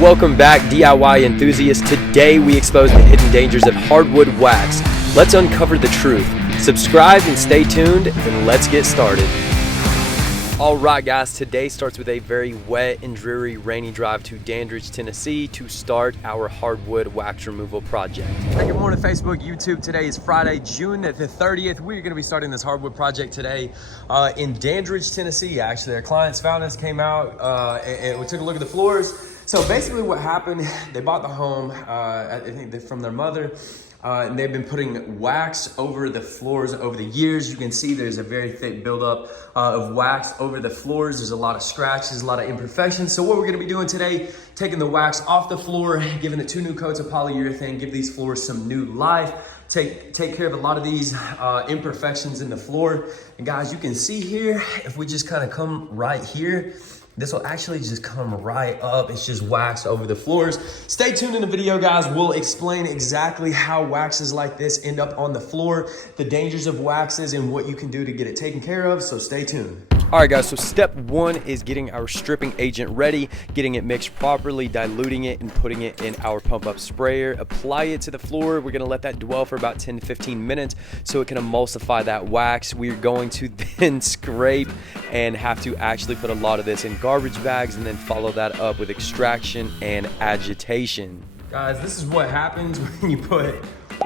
Welcome back, DIY enthusiasts. Today we expose the hidden dangers of hardwood wax. Let's uncover the truth. Subscribe and stay tuned, and let's get started. Alright guys, today starts with a very wet and dreary rainy drive to Dandridge, Tennessee to start our hardwood wax removal project. Hey, good morning Facebook, YouTube. Today is Friday, June the 30th. We're going to be starting this hardwood project today in Dandridge, Tennessee. Actually, our clients found us, came out, and we took a look at the floors. So basically what happened, they bought the home, I think from their mother, and they've been putting wax over the floors over the years. You can see there's a very thick buildup of wax over the floors. There's a lot of scratches, a lot of imperfections. So what we're gonna be doing today, taking the wax off the floor, giving it 2 new coats of polyurethane, give these floors some new life, take care of a lot of these imperfections in the floor. And guys, you can see here, if we just kind of come right here, this will actually just come right up. It's just wax over the floors. Stay tuned in the video, guys. We'll explain exactly how waxes like this end up on the floor, the dangers of waxes, and what you can do to get it taken care of. So stay tuned. All right, guys, so step 1 is getting our stripping agent ready, getting it mixed properly, diluting it, and putting it in our pump-up sprayer. Apply it to the floor. We're gonna let that dwell for about 10 to 15 minutes so it can emulsify that wax. We're going to then scrape and have to actually put a lot of this in garbage bags and then follow that up with extraction and agitation. Guys, this is what happens when you put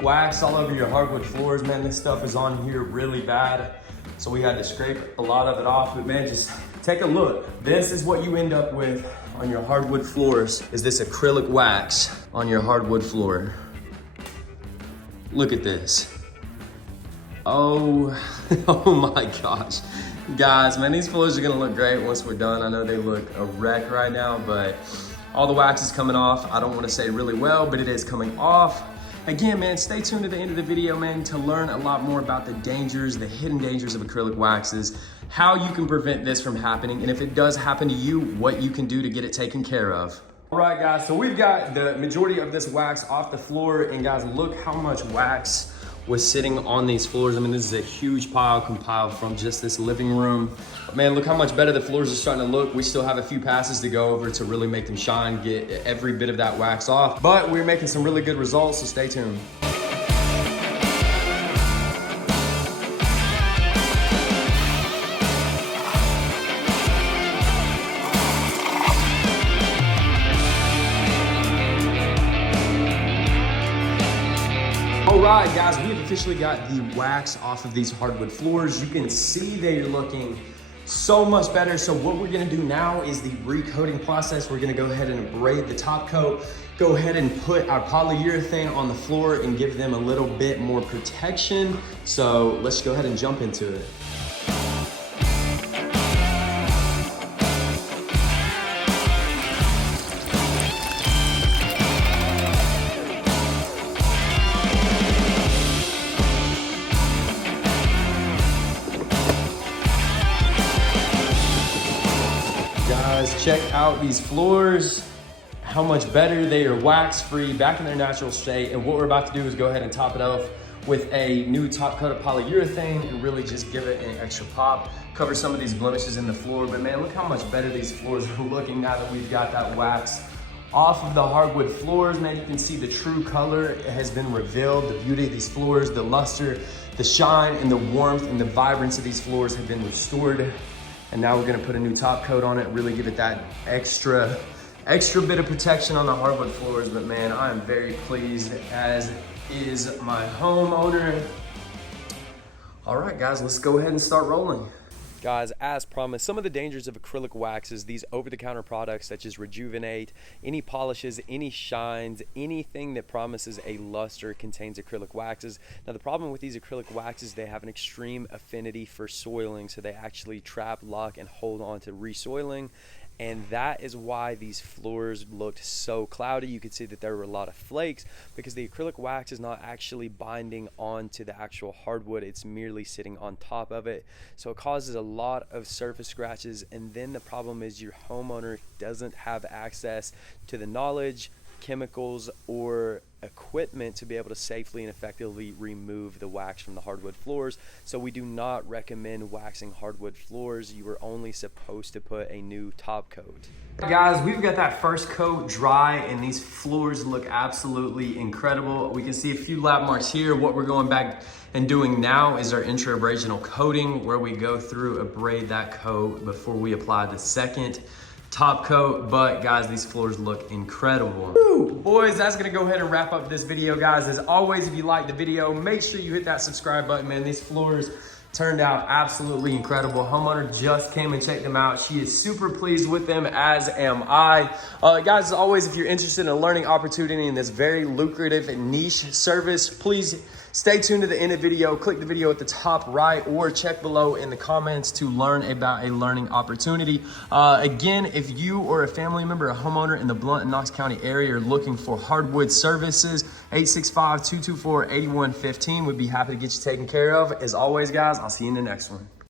wax all over your hardwood floors, man. This stuff is on here really bad. So we had to scrape a lot of it off, but man, just take a look. This is what you end up with on your hardwood floors, is this acrylic wax on your hardwood floor. Look at this. Oh, oh my gosh. Guys, man, these floors are gonna look great once we're done. I know they look a wreck right now, but all the wax is coming off. I don't wanna say really well, but it is coming off. Again, man, stay tuned to the end of the video, man, to learn a lot more about the dangers, the hidden dangers of acrylic waxes, how you can prevent this from happening, and if it does happen to you, what you can do to get it taken care of. All right, guys, so we've got the majority of this wax off the floor, and guys, look how much wax was sitting on these floors. I mean, this is a huge pile compiled from just this living room. Man, look how much better the floors are starting to look. We still have a few passes to go over to really make them shine, get every bit of that wax off, but we're making some really good results, so stay tuned. All right, guys, we've officially got the wax off of these hardwood floors. You can see they're looking so much better. So what we're gonna do now is the recoating process. We're gonna go ahead and braid the top coat, go ahead and put our polyurethane on the floor and give them a little bit more protection. So let's go ahead and jump into it. Guys, check out these floors, how much better they are wax free, back in their natural state. And what we're about to do is go ahead and top it off with a new top coat of polyurethane and really just give it an extra pop, cover some of these blemishes in the floor. But man, look how much better these floors are looking now that we've got that wax off of the hardwood floors. Man, you can see the true color has been revealed. The beauty of these floors, the luster, the shine, and the warmth and the vibrance of these floors have been restored. And now we're gonna put a new top coat on it, really give it that extra bit of protection on the hardwood floors. But man, I am very pleased, as is my homeowner. All right, guys, let's go ahead and start rolling. Guys, as promised, some of the dangers of acrylic waxes, these over-the-counter products such as Rejuvenate, any polishes, any shines, anything that promises a luster contains acrylic waxes. Now, the problem with these acrylic waxes, they have an extreme affinity for soiling, so they actually trap, lock, and hold on to resoiling. And that is why these floors looked so cloudy. You could see that there were a lot of flakes because the acrylic wax is not actually binding onto the actual hardwood. It's merely sitting on top of it. So it causes a lot of surface scratches. And then the problem is your homeowner doesn't have access to the knowledge, chemicals, or equipment to be able to safely and effectively remove the wax from the hardwood floors. So we do not recommend waxing hardwood floors. You are only supposed to put a new top coat. Guys, we've got that first coat dry and these floors look absolutely incredible. We can see a few lap marks here. What we're going back and doing now is our intra-abrasional coating, where we go through, abrade that coat before we apply the second top coat. But guys, these floors look incredible. Woo! Boys, that's gonna go ahead and wrap up this video, guys. As always, if you like the video, make sure you hit that subscribe button, man. These floors turned out absolutely incredible. Homeowner just came and checked them out. She is super pleased with them, as am I. Guys, as always, if you're interested in a learning opportunity in this very lucrative and niche service, please stay tuned to the end of the video. Click the video at the top right or check below in the comments to learn about a learning opportunity. Again, if you or a family member, a homeowner in the Blount and Knox County area are looking for hardwood services, 865-224-8115 would be happy to get you taken care of. As always, guys, I'll see you in the next one.